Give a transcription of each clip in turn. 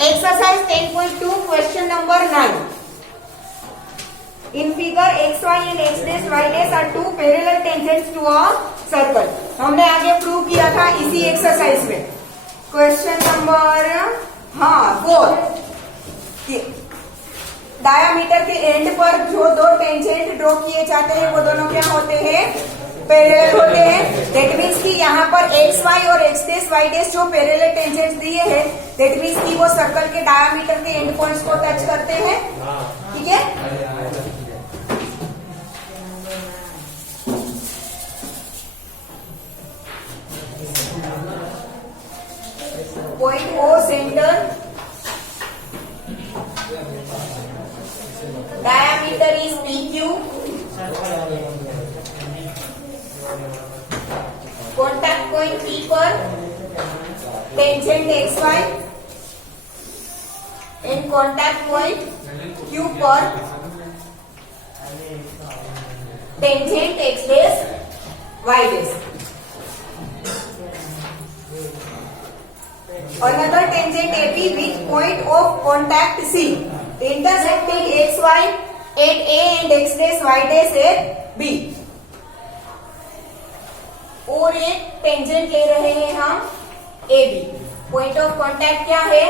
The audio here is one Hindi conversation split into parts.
Exercise 10.2 question number 9. In figure xy and x dash y dash are two parallel tangents to a circle. हमने आगे प्रूव किया था इसी एक्सरसाइज में. Question number 4. डायामीटर के एंड पर जो दो टेंजेंट ड्रॉ किए जाते हैं वो दोनों क्या होते हैं? पैरेलल होते हैं. दैट मीन्स कि यहाँ पर एक्स वाई और एक्स डेस वाई डेस जो पैरेलल टेंजेंट्स दिए हैं, दैट मीन्स कि वो सर्कल के डायामीटर के एंड पॉइंट्स को टच करते हैं. ठीक है. Point O centre, diameter is PQ, contact point P पर tangent XY and contact point Q पर tangent X dash Y dash. Another tangent AP with point of contact C intersecting XY at A and X dash Y dash at B. और एक टेंजेंट ले रहे हैं हम AB. पॉइंट ऑफ कांटेक्ट क्या है?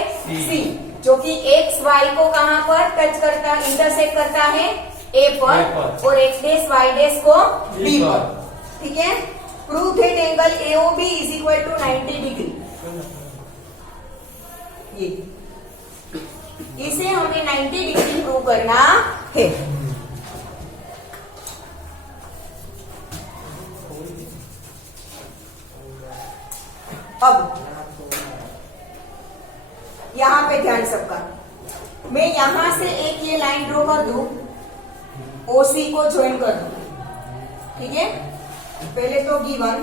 C, जो कि X Y को कहां पर टच करता, इंटरसेक्ट करता है? A पर, और X dash Y dash को B पर. ठीक है. Prove that angle AOB is equal to 90 degree. ये इसे हमें 90 डिग्री प्रूव करना है. अब यहां पे ध्यान सबका. मैं यहां से एक ये लाइन ड्रॉ कर दूं, OC को ज्वाइन कर दूं. ठीक है. पहले तो given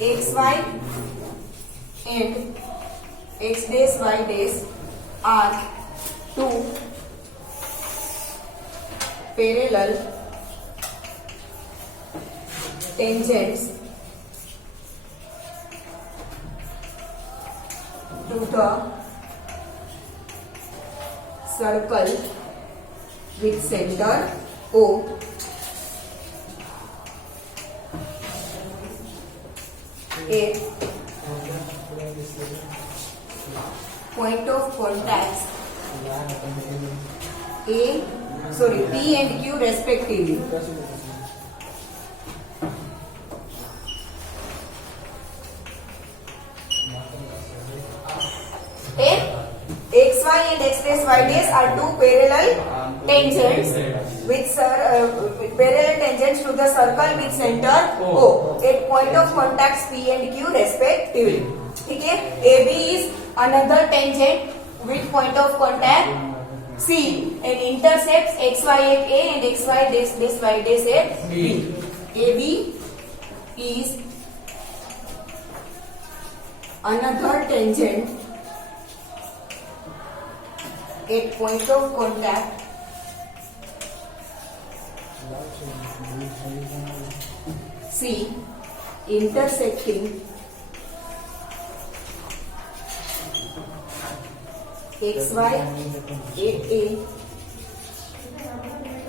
XY and X dash Y dash are two parallel tangents to the circle with center O. A point of contacts P and Q respectively. XY and X dash Y dash are two parallel tangents with parallel tangents to the circle with center O at point of contacts P and Q respectively. ठीक है. AB is another tangent with point of contact C and intercepts XY at A and XY dash dash Y dash at B. AB is another tangent at point of contact C intersecting XY at A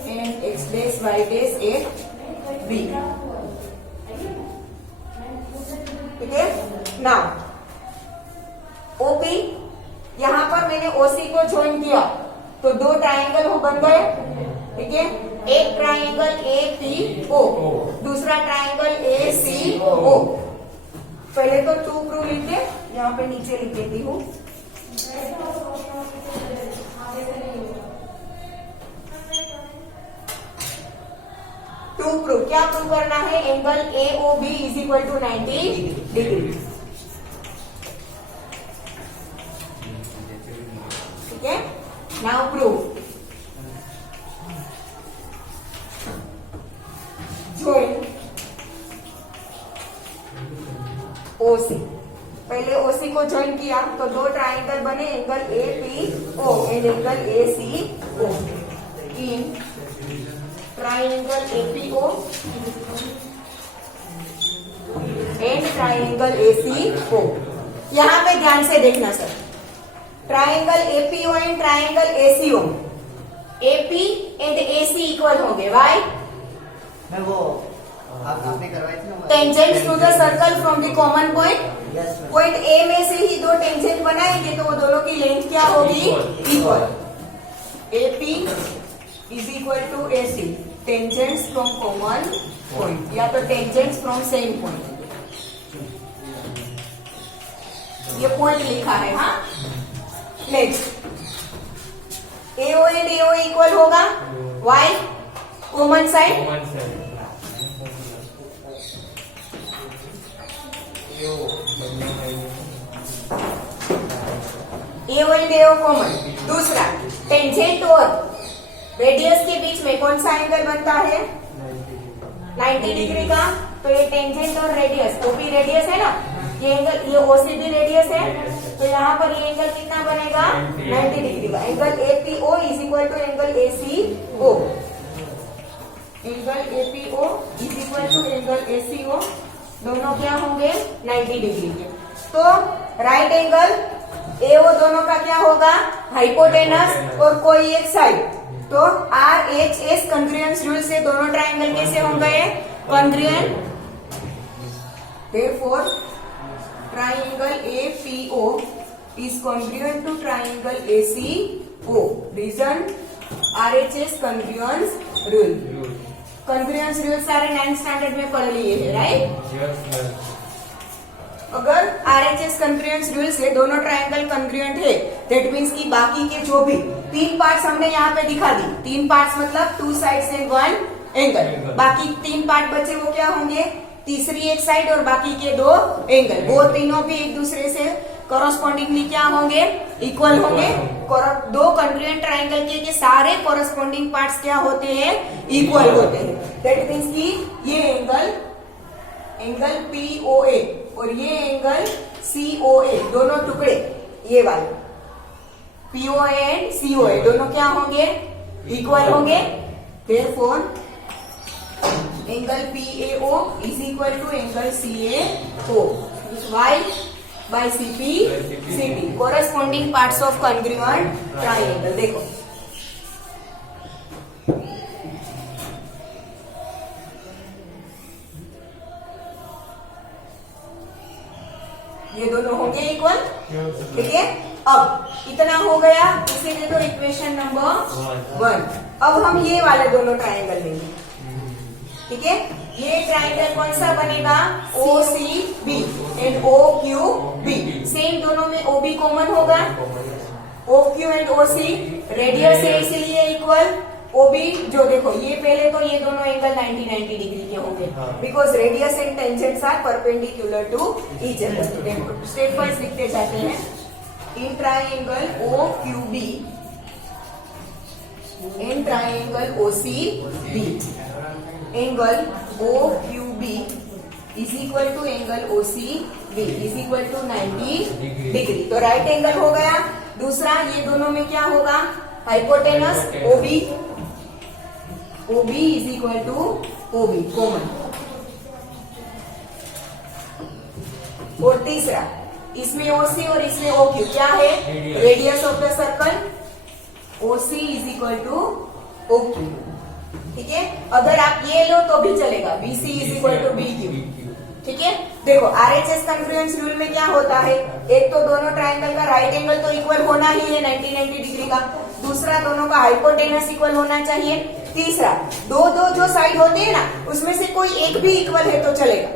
and X dash Y dash at B. ठीक है. नाउ OP, यहां पर मैंने OC को ज्वाइन किया तो दो ट्राइंगल हो बन गए. ठीक है. एक ट्राइंगल APO, दूसरा ट्राइंगल ACO. पहले तो 2 प्रूव लिखे, यहाँ पे नीचे लिख देती हूँ. टू प्रूव, क्या प्रूव करना है? Angle AOB is equal to 90 degree. ठीक है. Now prove. Join OC. पहले OC को ज्वाइन किया तो दो ट्राइंगल बने, angle APO and angle ACO. In triangle APO and triangle ACO। यहाँ पे ध्यान से देखना sir, triangle APO and triangle ACO, AP and AC equal होंगे। वाई? मैं वो आपने करवाई थी ना, tangents to the circle from the common point, yes point A में से ही दो टेंजेंट बनाएंगे तो वो दोनों की लेंथ क्या होगी? Equal. AP is equal to AC, tangents from common point या तो टेंजेंट्स फ्रॉम सेम पॉइंट। ये पॉइंट लिखा है। हाँ, next AO and AO equal होगा। Why? Common side. AO and AO common. दूसरा, टेंजेंट और रेडियस के बीच में कौन सा एंगल बनता है? 90 डिग्री का। तो ये टेंजेंट और रेडियस, वो भी रेडियस है ना, ये एंगल, ये OC भी रेडियस है, तो यहाँ पर ये एंगल कितना बनेगा? 90 डिग्री का। Angle APO is equal to angle ACO, angle APO is equal to angle ACO, दोनों क्या होंगे? 90 डिग्री के। तो राइट एंगल AO दोनों का क्या होगा? हाइपोटेनस और कोई एक साइड। तो RHS कंग्रुएंस रूल से दोनों ट्राइंगल कैसे हो गए? Congruent. Therefore, triangle APO is congruent to triangle ACO. Reason? RHS congruence rule. Congruence rule सारे 9th स्टैंडर्ड में पढ़ लिए हैं, राइट? अगर RHS congruence rule से दोनों ट्राइंगल congruent है, that means कि बाकी के जो भी 3 पार्ट्स हमने यहाँ पे दिखा दी, 3 पार्ट्स मतलब 2 sides and 1 एंगल, बाकी 3 पार्ट बचे वो क्या होंगे? तीसरी एक साइड और बाकी के 2 एंगल, वो तीनों भी एक दूसरे से कॉरस्पॉन्डिंगली क्या होंगे? इक्वल होंगे। दो कॉन्ग्रुएंट ट्राइंगल के सारे कॉरस्पॉन्डिंग पार्ट्स क्या होते हैं? इक्वल होते हैं। दैट मीन्स कि ये एंगल POA और ये एंगल COA, दोनों टुकड़े ये वाले POA एंड COA दोनों क्या होंगे? इक्वल होंगे। Therefore angle PAO is equal to angle CAO. Y by CP corresponding parts of congruent triangle. देखो ये दोनों होंगे इक्वल, ठीक है। अब इतना हो गया, इसे दे दो इक्वेशन नंबर 1। अब हम ये वाले दोनों ट्राइंगल लेंगे, ठीक है। ये ट्राइंगल कौन सा बनेगा? OCB and OQB। सेम दोनों में OB कॉमन होगा। OQ एंड OC रेडियस है इसलिए इक्वल। OB जो देखो ये पहले तो ये दोनों एंगल 90 डिग्री के होंगे, because radius and tangents are perpendicular to each other. देखो स्टेप वाइज लिखते जाते हैं। In triangle OQB in triangle OCB, angle OQB is equal to angle OCB is equal to 90 degree. तो राइट एंगल हो गया। दूसरा, ये दोनों में क्या होगा? Hypotenuse OB is equal to OB common. और तीसरा, इसमें OC और इसमें OQ क्या है? Radius of the circle. OC is equal to OQ, ठीक है। अगर आप ये लो तो भी चलेगा, BC is equal to BQ, ठीक है। देखो RHS कॉन्ग्रुएंस रूल में क्या होता है? एक तो दोनों ट्राइंगल का राइट एंगल तो इक्वल होना ही है 90 डिग्री का। दूसरा, दोनों का हाइपोटेनस इक्वल होना चाहिए। तीसरा, दो जो साइड होते हैं ना, उसमें से कोई एक भी इक्वल है तो चलेगा,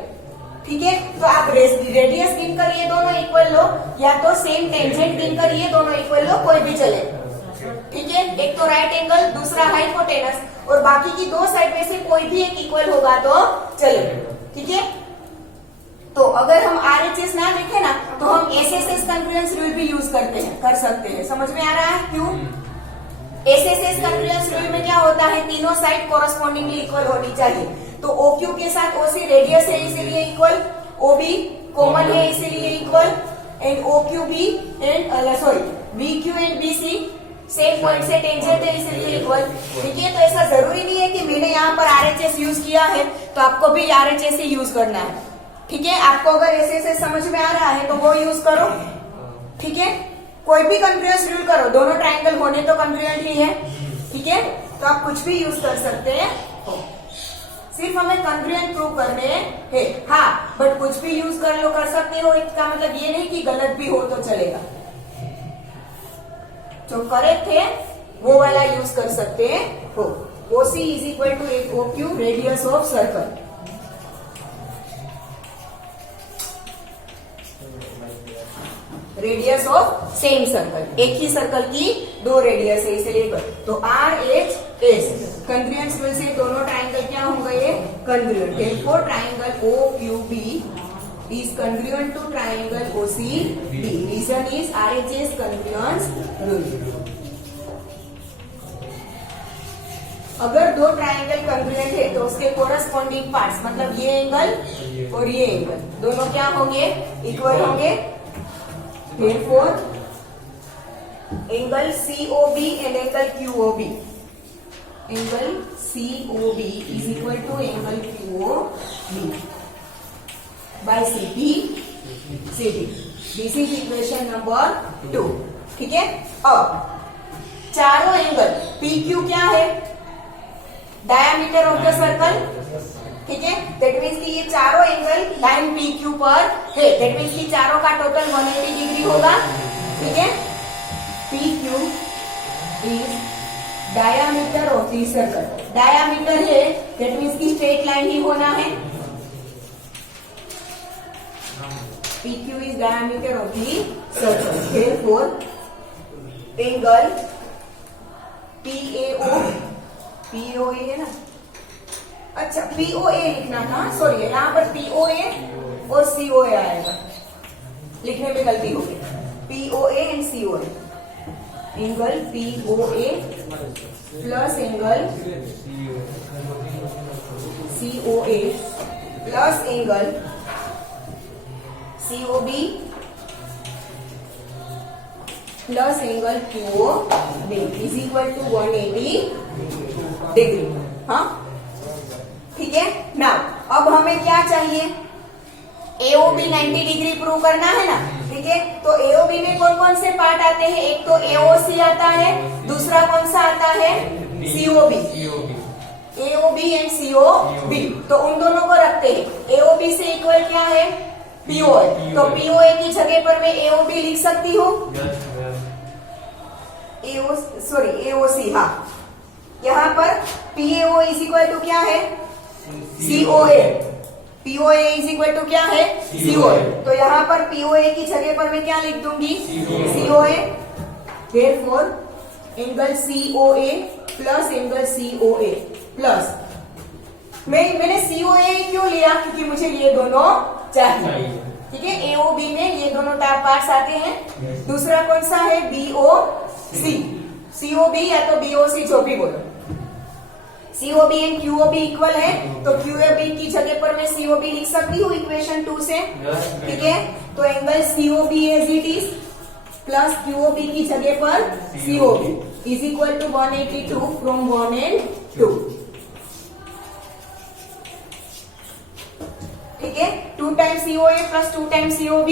ठीक है। तो आप रेडियस गिनकर ये दोनों इक्वल लो, या तो सेम टेंजेंट गिनकर ये दोनों इक्वल लो, कोई भी चलेगा, ठीक है। एक तो राइट एंगल, दूसरा हाइपोटेनस, और बाकी की 2 साइड में से कोई भी एक इक्वल होगा तो चलेगा, ठीक है। तो अगर हम RHS ना लिखे ना, तो हम SSS कॉन्ग्रुएंस रूल भी यूज कर सकते हैं। समझ में आ रहा है क्यों? SSS कॉन्ग्रुएंस रूल में क्या होता है? तीनों साइड कॉरस्पॉन्डिंगली इक्वल होनी चाहिए। तो OQ के साथ OC रेडियस है इसीलिए इक्वल, OB कॉमन है इसीलिए equal, and OQB and BQ and BC same point से टेंजेंट है इसलिए इक्वल, ठीक है। तो ऐसा जरूरी नहीं है कि मैंने यहाँ पर RHS यूज किया है तो आपको भी RHS ही यूज करना है, ठीक है, आपको अगर ऐसे ऐसे समझ में आ रहा है तो वो यूज करो। ठीक है, कोई भी कॉन्फ्लुएंस रूल करो, दोनों ट्राइंगल होने तो कॉन्फ्लुएंट ही है। ठीक है, तो आप कुछ भी यूज कर सकते हैं, सिर्फ हमें कॉन्फ्लुएंट प्रूव करने हैं। हाँ, बट कुछ भी यूज कर सकते हो, इसका मतलब ये नहीं कि गलत भी हो तो चलेगा। जो करेक्ट है वो वाला यूज कर सकते हो। OC is equal to OQ radius of circle. Radius of same circle, एक ही सर्कल की दो रेडियस है इसलिए। तो RHS कॉन्ग्रुएंट में से दोनों ट्राइंगल क्या होंगे, ये congruent. Therefore triangle OQB is congruent to triangle OCD. Reason is RHS congruence rule. अगर दो ट्राइंगल कॉन्ग्रुएंट है तो उसके कोरस्पॉन्डिंग पार्ट्स मतलब ये एंगल और ये एंगल दोनों क्या होंगे, इक्वल होंगे। Therefore, angle COB and angle QOB, angle COB is equal to angle QOB by CD. This is equation number 2. ठीक है, अब चारों एंगल PQ क्या है, डायमीटर ऑफ द सर्कल। ठीक है, दैट मीन्स कि ये चारों एंगल लाइन PQ पर है, दैट मीन्स कि चारों का टोटल 180 डिग्री होगा। ठीक है, PQ is diameter of the circle. Diameter है, दैट मीन्स कि स्ट्रेट लाइन ही होना है। PQ is diameter of the circle. Therefore, angle PAO है ना, अच्छा POA लिखना था, सॉरी यहाँ पर POA और COA आएगा, लिखने में गलती हो गई। POA and COA, angle POA plus angle COA plus angle COB plus angle QOB is equal to 180 degree. हाँ, ठीक है। नाउ अब हमें क्या चाहिए, AOB 90 डिग्री प्रूव करना है ना। ठीक है, तो AOB में कौन कौन से पार्ट आते हैं, एक तो AOC आता है, दूसरा कौन सा आता है, COB। AOB एंड COB, तो उन दोनों को रखते हैं। AOB से इक्वल क्या है, POA, तो POA की जगह पर मैं AOB लिख सकती हूँ, AOC। हाँ, यहाँ पर PAO इज इक्वल टू क्या है, COA। POA is equal to क्या है, COA। तो यहाँ पर POA की जगह पर मैं क्या लिख दूंगी, COA। Therefore angle COA plus angle COA plus, मैंने COA क्यों लिया, क्योंकि मुझे ये दोनों चाहिए। ठीक है, AOB में ये दोनों पार्ट्स आते हैं। दूसरा कौन सा है, BOC। COB या तो BOC, जो भी बोलो। COB एंड QOB इक्वल है, तो QOB की जगह पर मैं COB लिख सकती हूँ इक्वेशन 2 से। ठीक है, तो angle COB as it is plus QOB की जगह पर COB is equal to 182 from 1 and 2। ठीक है, 2 times COA plus 2 times COB,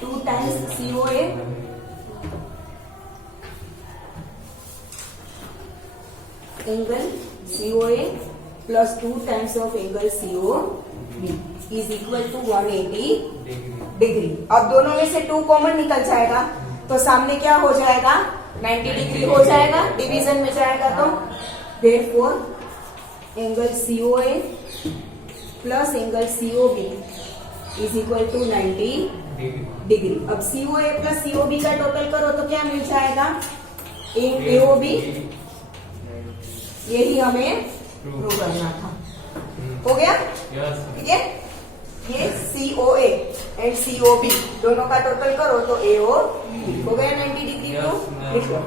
2 times COA angle COA plus 2 times of angle COB is equal to 180 degree. अब दोनों में से 2 कॉमन निकल जाएगा, तो सामने क्या हो जाएगा, 90 डिग्री हो जाएगा, डिवीजन में जाएगा तो। Therefore angle COA plus angle COB is equal to 90 degree. अब COA प्लस COB का टोटल करो तो क्या मिल जाएगा, AOB। यही हमें प्रूव करना था, हो गया। ठीक है, ये COA एंड COB दोनों का टोटल करो तो AOB हो गया 90 डिग्री। तो लिख लो,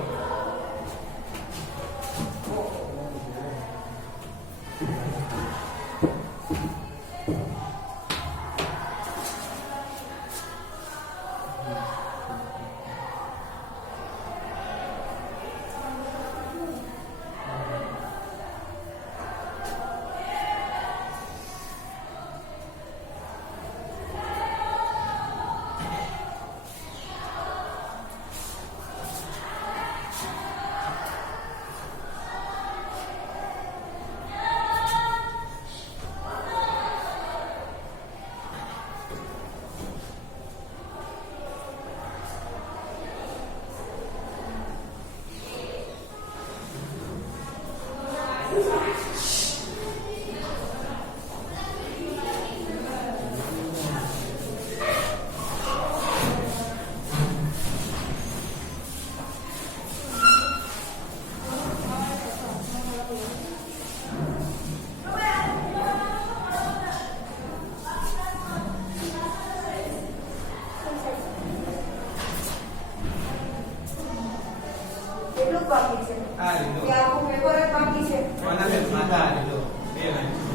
બાકી છે આ લીધો કે આખું પેપર જ બાકી છે કોના બે માથા આ લીધો બે લાઈન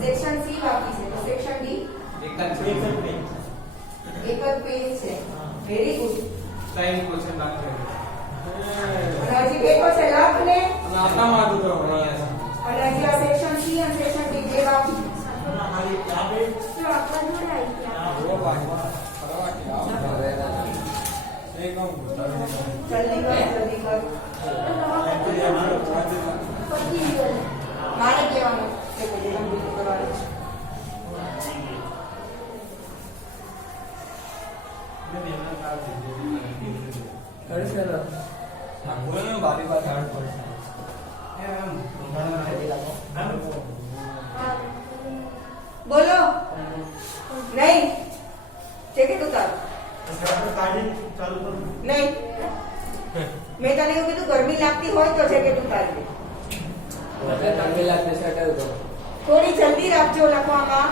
સેક્શન સી બાકી છે તો સેક્શન ડી એક જ એક જ પેજ છે વેરી ગુડ સાઈન ક્વેશ્ચન બાકી છે હજી બેઠો છે લખ ને અને આટલા માં તો અહીંયા અને હજી આ સેક્શન સી અને સેક્શન ડી બે બાકી છે જલ્દી કર મારે કહેવાનું છે કે જેમ બીજું કરવાનું છે બોલો નહીં જેકેટ ઉતાર નહીં મેં તને એવું કીધું ગરમી લાગતી હોય તો જેકેટ ઉતારી દે થોડી જલ્દી રાખજો લખવામાં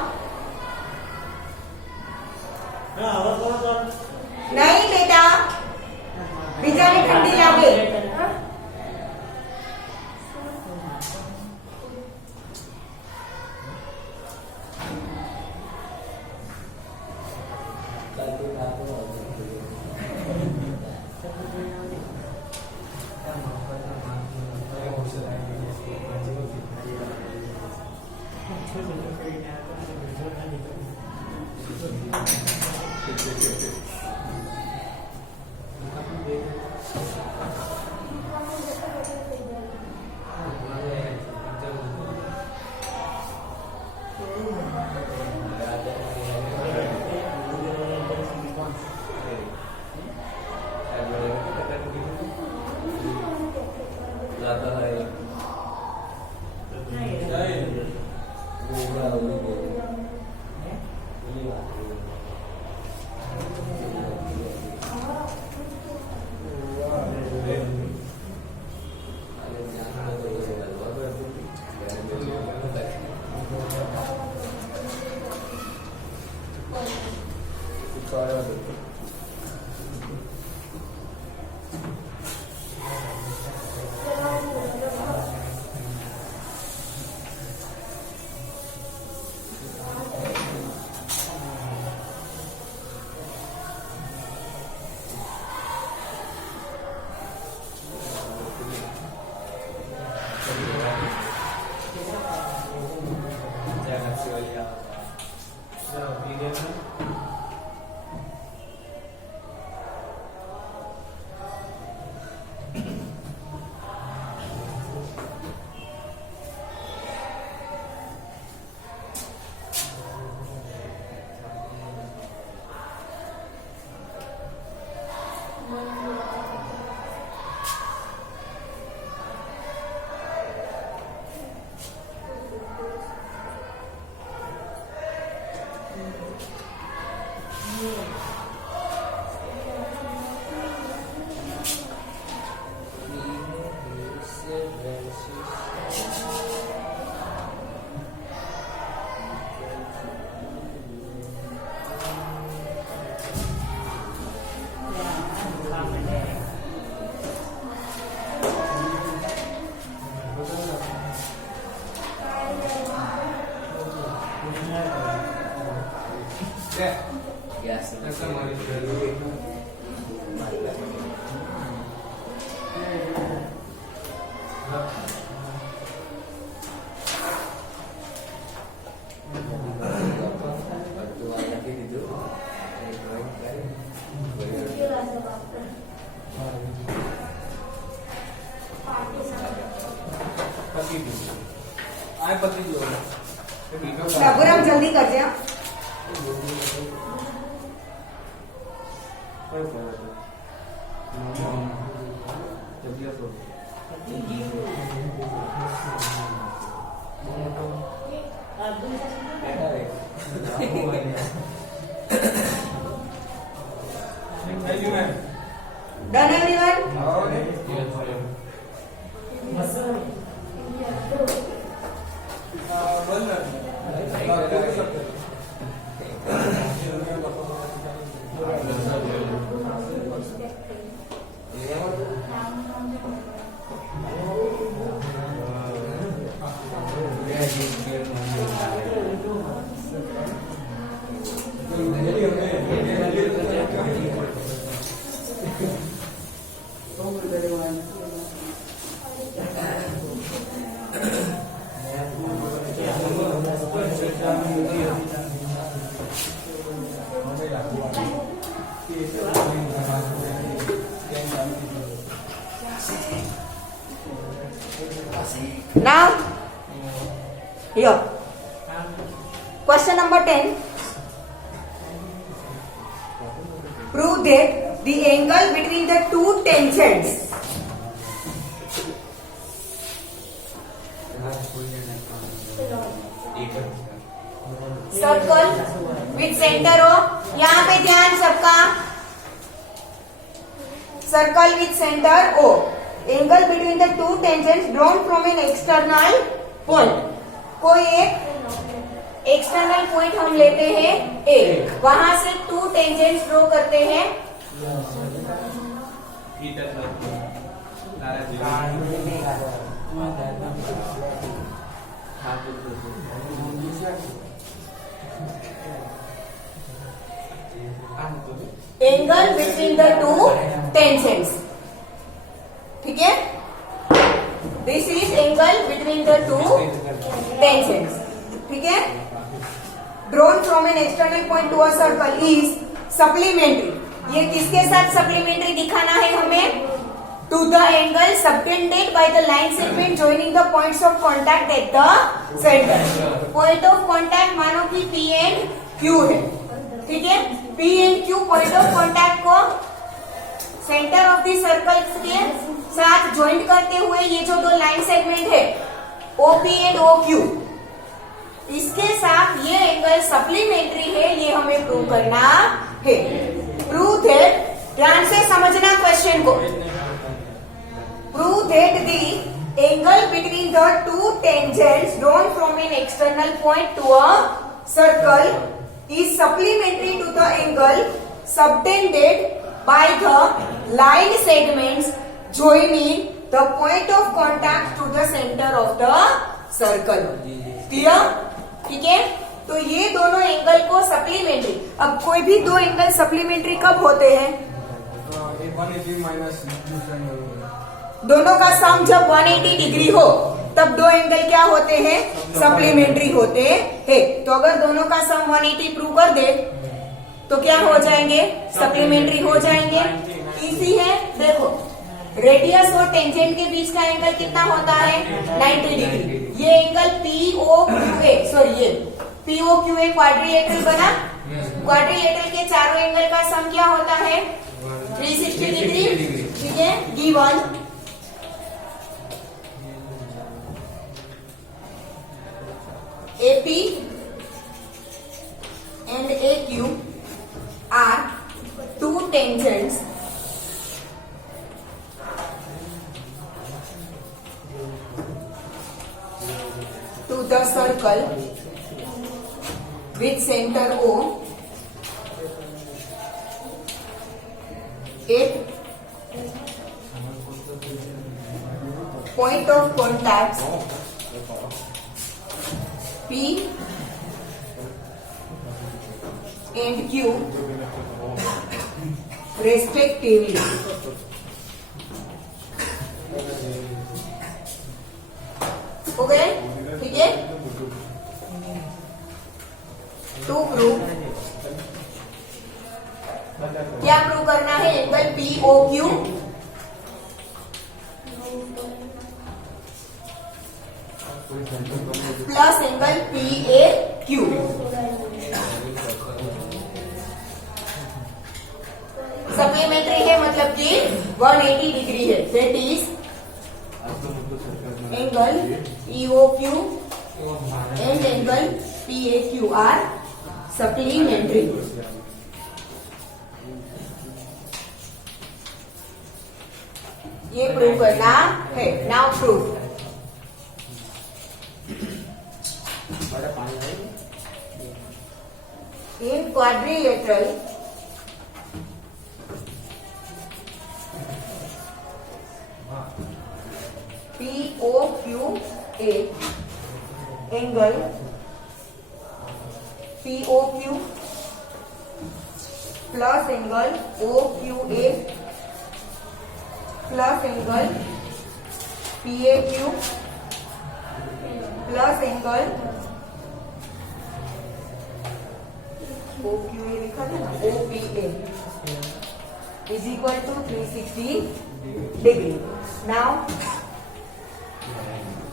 નહીં બેટા બીજાને ઠંડી લાગે Yes. બાબુરામ જલ્દી કરજે હા. Done everyone? here. Question number 10. Prove that the angle between the two tangents circle with centre हो, यहाँ पे ध्यान सबका, circle with centre O, angle between the two tangents drawn from an external point. कोई एक एक्सटर्नल पॉइंट हम लेते हैं ए, वहां से टू टेंजेंट्स ड्रॉ करते हैं. Angle between the two tangents. ठीक है, this is angle between the two tangents. ठीक है, drawn from an external point to a circle is supplementary. ये किसके साथ सप्लीमेंट्री दिखाना है हमें? To the angle subtended by the line segment joining the points of contact at the centre. Point of contact मानो कि P एंड Q है. ठीक है, P and Q point of contact को सेंटर ऑफ द सर्कल के साथ ज्वाइंट करते हुए ये जो दो लाइन सेगमेंट है OP एंड OQ, इसके साथ ये एंगल सप्लीमेंट्री है, ये हमें प्रूव करना है. प्रूव दैट, ध्यान से समझना क्वेश्चन को. Prove that the angle between the two tangents drawn from an external point to a circle is supplementary to the angle subtended by the line segments joining the point of contact to the center of the circle. Clear? ठीक है, तो ये दोनों एंगल को सप्लीमेंट्री. अब कोई भी दो एंगल सप्लीमेंट्री कब होते हैं? दोनों का सम जब 180 डिग्री हो तब दो एंगल क्या होते हैं? सप्लीमेंट्री होते हैं. तो अगर दोनों का सम 180 प्रूव कर दे तो क्या हो जाएंगे? सप्लीमेंट्री हो जाएंगे. इजी है, देखो रेडियस और टेंजेंट के बीच का एंगल कितना होता है? 90 डिग्री. ये एंगल POQA, सॉरी ये POQA क्वाड्रिलेटरल बना. क्वाड्रिलेटरल के चारों एंगल का सम क्या होता है? 360 डिग्री. ठीक है, given AP and AQ are two tangents to the circle with center O at point of contact P and Q respectively. हो गए? ठीक है, टू प्रूव, क्या प्रूव करना है? Angle POQ plus angle PAQ. Supplementary है मतलब कि 180 डिग्री है. That is angle EOQ and angle PAQ are supplementary. ये प्रूव करना है. Now prove. In quadrilateral POQA angle POQ plus angle OQA plus angle PAQ plus angle OQA लिखा था ना, OPA is equal to 360 degree. Now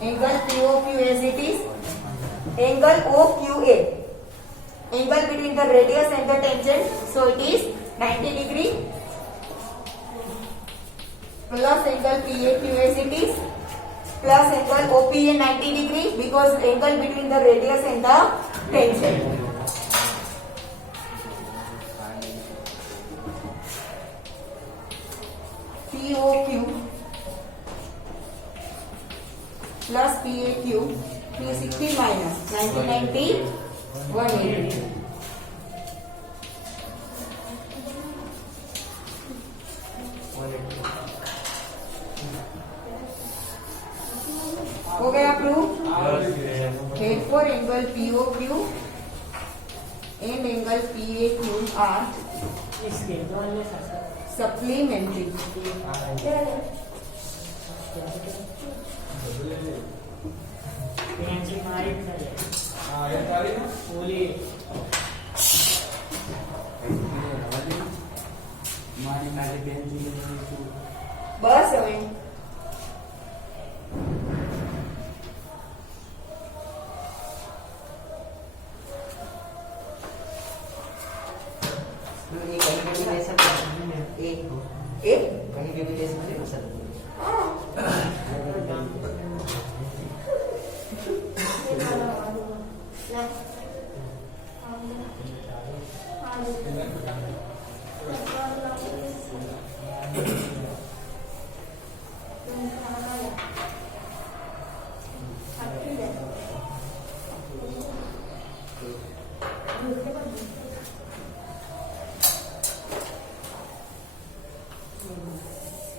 angle POQ as it is angle OQA. Angle between the radius and the tangent, so it is 90 degree plus angle PAQ as it is plus angle OPA 90 degree because angle between the radius and the tangent. POQ plus PAQ 360 minus 90 180. हो गया proof? Therefore angle POQ and angle PAQ are supplementary. बस હવે ये कहीं पे भी ले सकते हैं એક कहीं पे भी ले सकते हैं सर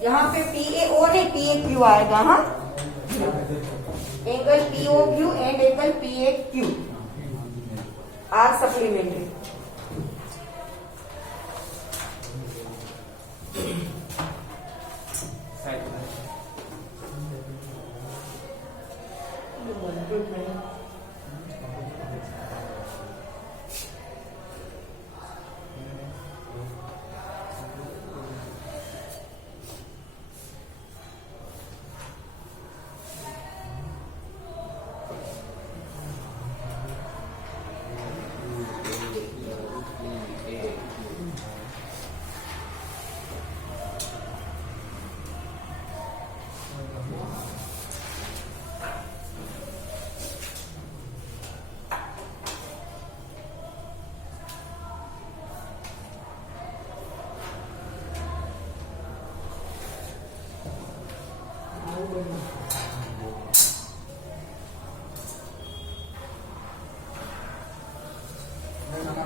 यहाँ पे PAO नहीं PAQ आएगा. हाँ, angle POQ and angle PAQ are supplementary.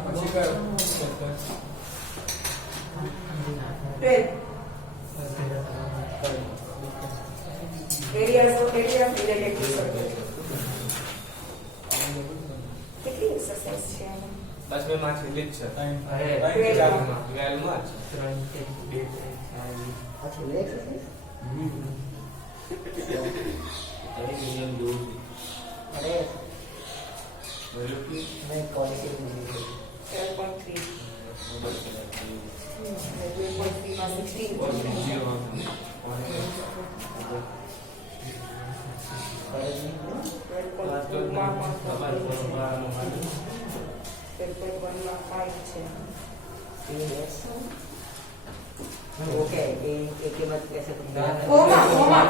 પછી કયો? 12 areas of related to circle. કેટલી એક્સરસાઇઝ છે આમાં? બસ મેં માં છેલ્લી જ છે. અરે 12 માં. 12 માં જ. अच्छा ले एक्सरसाइज અરે નિયમ દૂર છે. अरे બોલો કે मैं क्वालिटी में 12.3 મોબાઈલ ચલાવતી. 12.3 માં 16 और वीडियो हम 12.2 માં ખબર પણ મોબાઈલ 12.1 માં 5 છે. ओके एक के बाद कैसे કોમા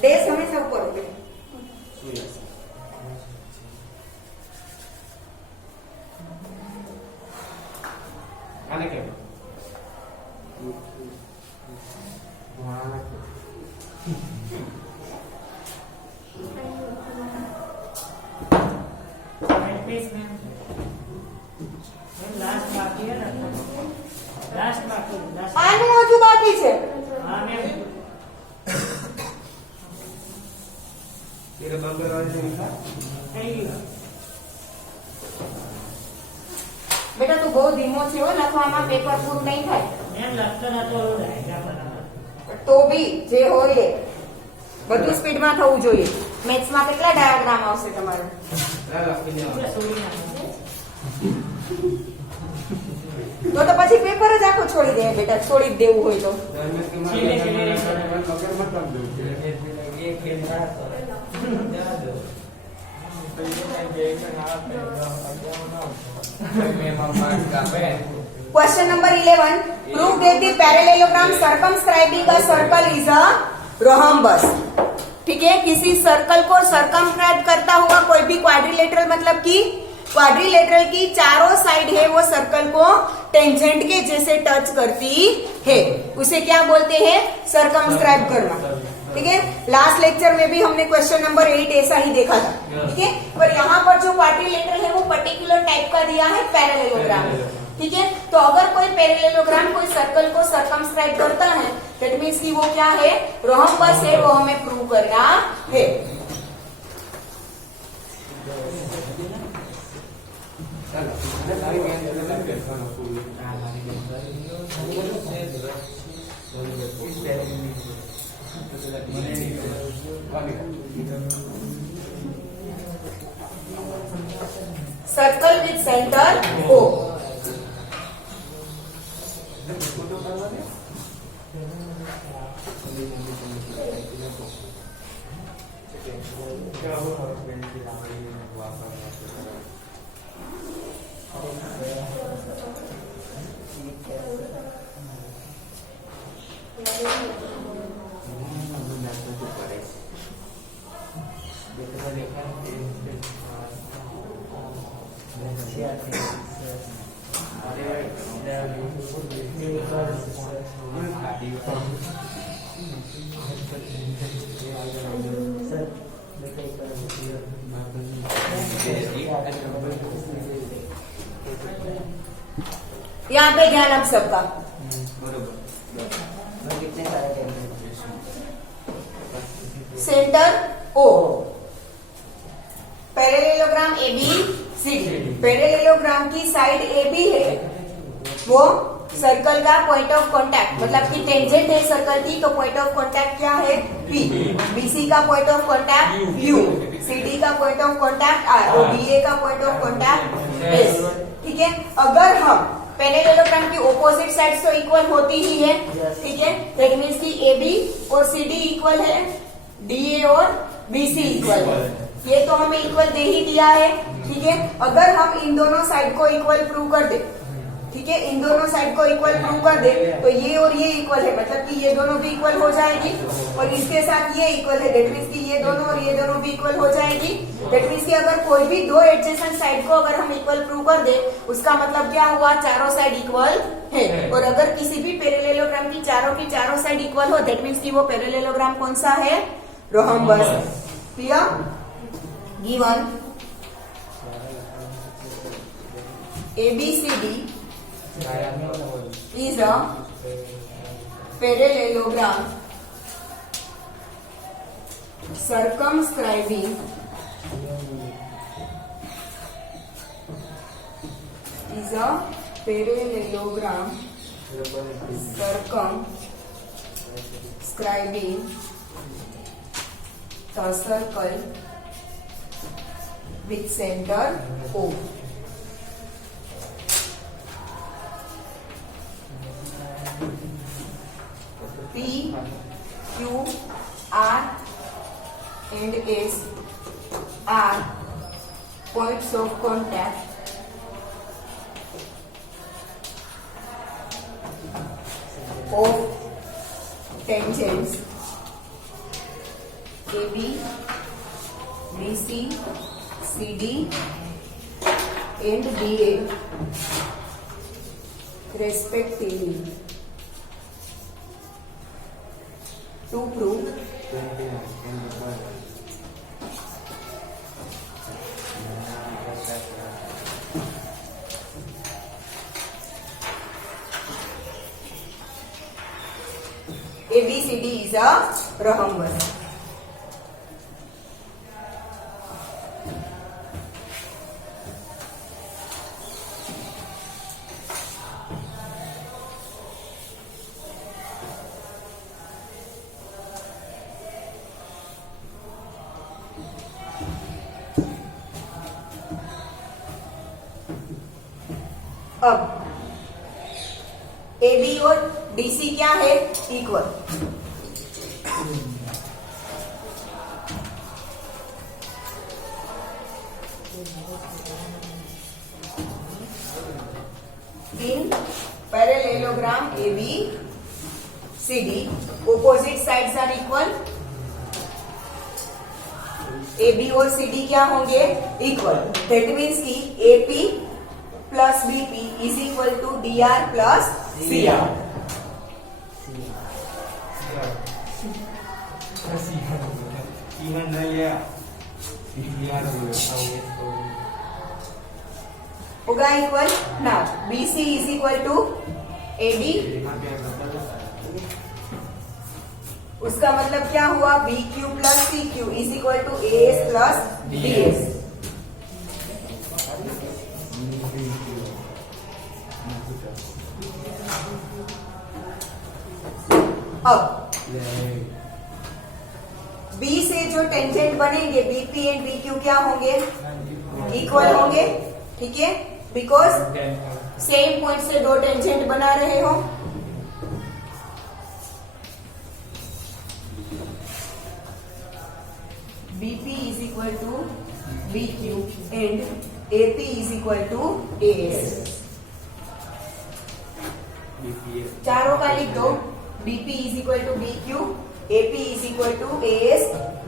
ડેશ હંમેશા ઉપર હોય. આને કેમ? આનું હજુ બાકી છે. तेरे बंबर वाले से लिखा બેટા તું બહુ ધીમો છે હો, લખવામાં પેપર પૂરું નહીં થાય. તો બી જે હોય એ બધું સ્પીડમાં થવું જોઈએ. મેથ્સમાં કેટલા ડાયાગ્રામ આવશે તમારે? ला लखी ने તો પછી પેપર જ આખો છોડી દે બેટા, છોડી જ દેવું હોય તો. Question number 11. Prove that the parallelogram circumscribing a circle is a rhombus. ठीक है, किसी सर्कल को सर्कमस्क्राइब करता हुआ कोई भी क्वाड्रिलेटरल, मतलब कि क्वाड्रिलेटरल की चारों साइड है वो सर्कल को टेंजेंट के जैसे टच करती है, उसे क्या बोलते हैं? सर्कमस्क्राइब करना. ठीक है, लास्ट लेक्चर में भी हमने क्वेश्चन नंबर 8 ऐसा ही देखा था. ठीक है, पर यहाँ पर जो क्वाड्रिलेटरल है वो पर्टिकुलर टाइप का दिया है, पैरेललोग्राम. ठीक है, तो अगर कोई पैरेललोग्राम कोई सर्कल को सर्कमस्क्राइब करता है, दैट मीन्स कि वो क्या है? रोहम्बस है, वो हमें प्रूव करना है. Circle with centre O. यहाँ पे ध्यान आप सबका. कितने सारे tangent? Centre O, parallelogram ABCD. Parallelogram की साइड AB है, वो सर्कल का पॉइंट ऑफ कांटेक्ट, मतलब कि टेंजेंट है सर्कल की, तो पॉइंट ऑफ कांटेक्ट क्या है? P. BC का point of contact U. CD का पॉइंट ऑफ कांटेक्ट R और DA का पॉइंट ऑफ कांटेक्ट S. ठीक है, अगर हम पैरेललोग्राम की ऑपोजिट साइड तो इक्वल होती ही है. ठीक है, दैट मीन्स कि AB और CD इक्वल है, DA और BC इक्वल है. ये तो हमें इक्वल दे ही दिया है. ठीक है, अगर हम इन दोनों साइड को इक्वल प्रूव कर दे, ठीक है, इन दोनों साइड को इक्वल प्रूव कर दे, तो ये और ये इक्वल है, मतलब कि ये दोनों भी इक्वल हो जाएगी, और इसके साथ ये इक्वल है, दैट मीन्स कि ये दोनों और ये दोनों भी इक्वल हो जाएगी. दैट मीन्स कि अगर कोई भी दो एडजेसेंट साइड को अगर हम इक्वल प्रूव कर दे, उसका मतलब क्या हुआ? चारों साइड इक्वल है. और अगर किसी भी पैरेललोग्राम की चारों साइड इक्वल हो, दैट मीन्स कि वो पैरेललोग्राम कौन सा है? Rhombus. Clear? Given ABCD is a parallelogram circumscribing a circle with center O. P, Q, R and S are points of contact of tangents AB, BC, CD and DA respectively. To prove ABCD is a rhombus. अब DC क्या है? Equal. In parallelogram ABCD, opposite sides are equal. AB और CD क्या होंगे? इक्वल। दैट मीन्स कि AP plus BP is equal to DR plus CR। Even नहीं है CR होगा equal. Now BC is equal to AD, उसका मतलब क्या हुआ? BQ plus CQ is equal to AS plus DS। अब B से जो टेंजेंट बनेंगे BP एंड BQ क्या होंगे? इक्वल होंगे। ठीक है, बिकॉज सेम पॉइंट से दो टेंजेंट बना रहे हो। BP is equal to BQ and AP is equal to AS। चारों का लिख दो। BP is equal to BQ, AP is equal to AS,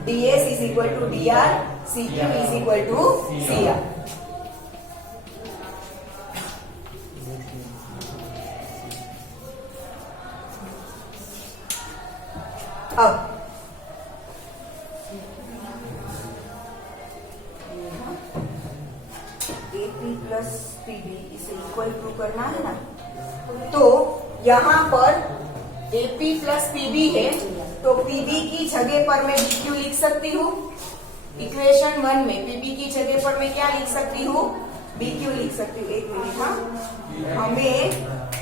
DS is equal to DR, CQ is equal to CR। अब AP प्लस PB इसे इक्वल प्रूव करना है ना, तो यहाँ पर AP प्लस PB है, तो PB की जगह पर मैं BQ लिख सकती हूँ। इक्वेशन 1 में PB की जगह पर मैं क्या लिख सकती हूँ? BQ लिख सकती हूँ। एक मिनट, हाँ, हमें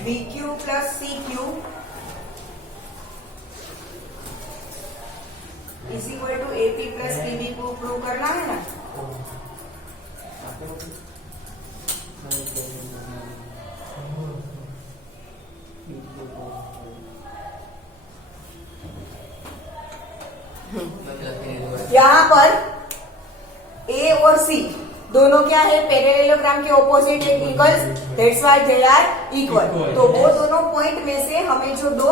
BQ plus CQ is equal to AP plus PB को प्रूव करना है ना। यहाँ पर A और C दोनों क्या है? पैरेललोग्राम के opposite angles, that's why they are equal. तो वो दोनों पॉइंट में से हमें जो दो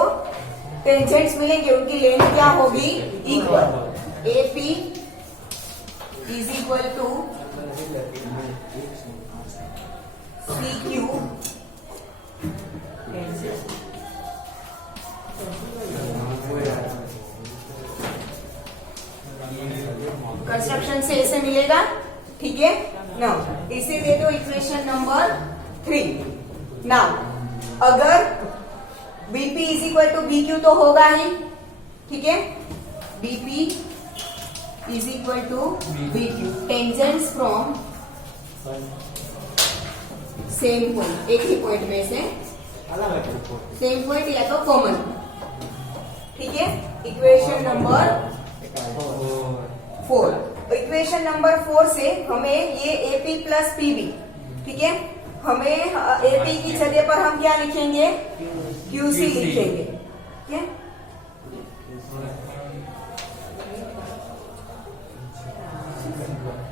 टेंजेंट्स मिलेंगे उनकी लेंथ क्या होगी? Equal. AP is equal to CQ construction से ऐसे मिलेगा। ठीक है, नाउ इसे दे दो इक्वेशन नंबर 3। नाउ अगर BP is equal to BQ तो होगा ही। ठीक है, BP is equal to BQ, tangents from same point, एक ही पॉइंट में से सेम पॉइंट या तो कॉमन। ठीक है, इक्वेशन नंबर 4। इक्वेशन नंबर 4 से हमें ये AP प्लस PB, ठीक है, हमें AP की जगह पर हम क्या लिखेंगे? QC लिखेंगे। ठीक है,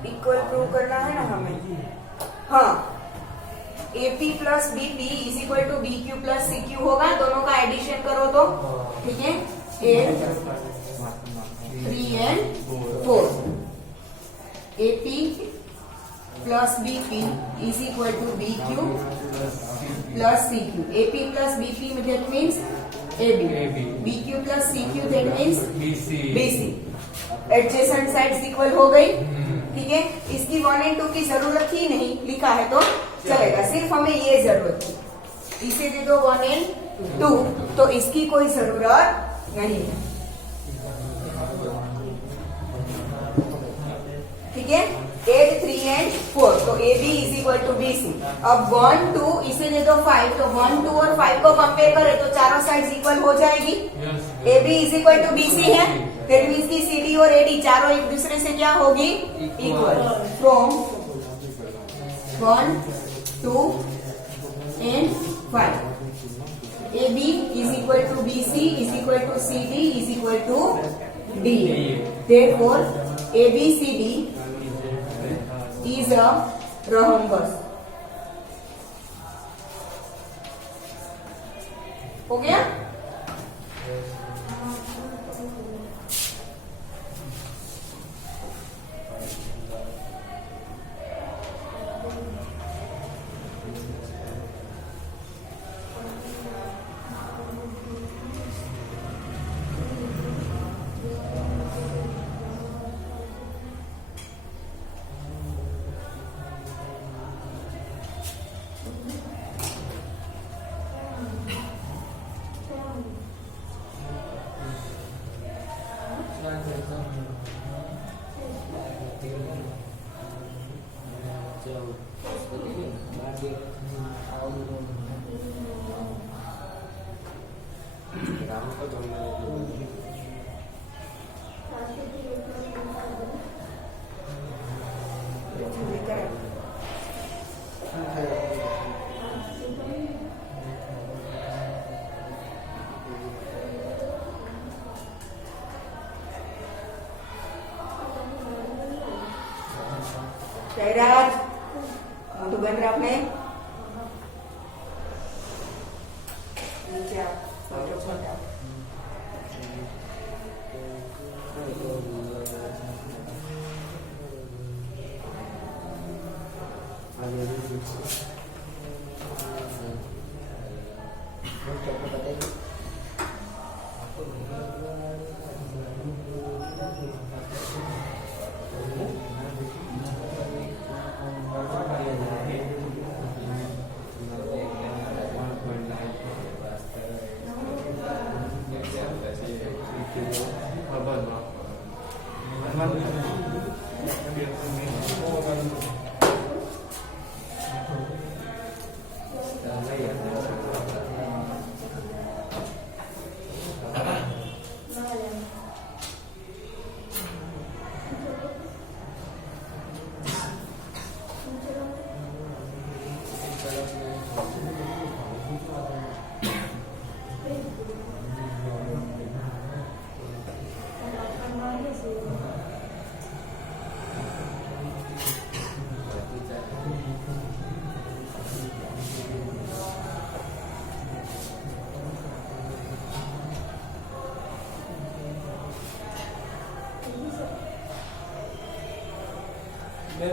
इक्वल प्रूव करना है ना हमें। हाँ, AP plus BP is equal to BQ plus CQ होगा। दोनों का एडिशन करो तो, ठीक है, 8, 3 and 4। AP plus BP is equal to BQ plus CQ। AP plus BP that means AB, BQ plus CQ that means BC। Adjacent sides equal हो गई। ठीक है, इसकी 1 और 2 की जरूरत ही नहीं, लिखा है तो चलेगा, सिर्फ हमें ये जरूरत है। इसे दे दो 1 और 2, तो इसकी कोई जरूरत नहीं है। ठीक है, 8, 3 and 4, तो AB is equal to BC। अब 1, 2 इसे दे दो 5, तो 1, 2 और 5 को कंपेयर करें तो चारों साइड्स इक्वल हो जाएगी। AB is equal to BC है, दैट मीन्स की CD और AD चारों एक दूसरे से क्या होगी? Equal. From 1, 2 and 5 AB is equal to BC is equal to CD is equal to DA. Therefore, ABCD is a rhombus. हो गया? जयराज मोटू बन रहा अपने नीचे आओ, फोटो छोड़ आओ।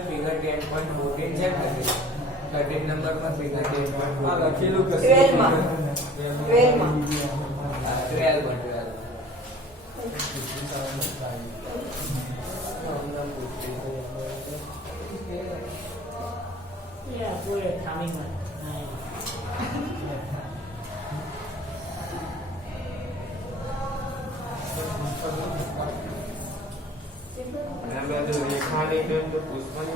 ફિગર 10.14 છે ને 13 નંબર પર ફિગર 10.14 આ લખેલું કશે 12 માં 12 માં 12 માં Yeah, we're coming. અને બધું રેખાની બેન તો પુષ્પની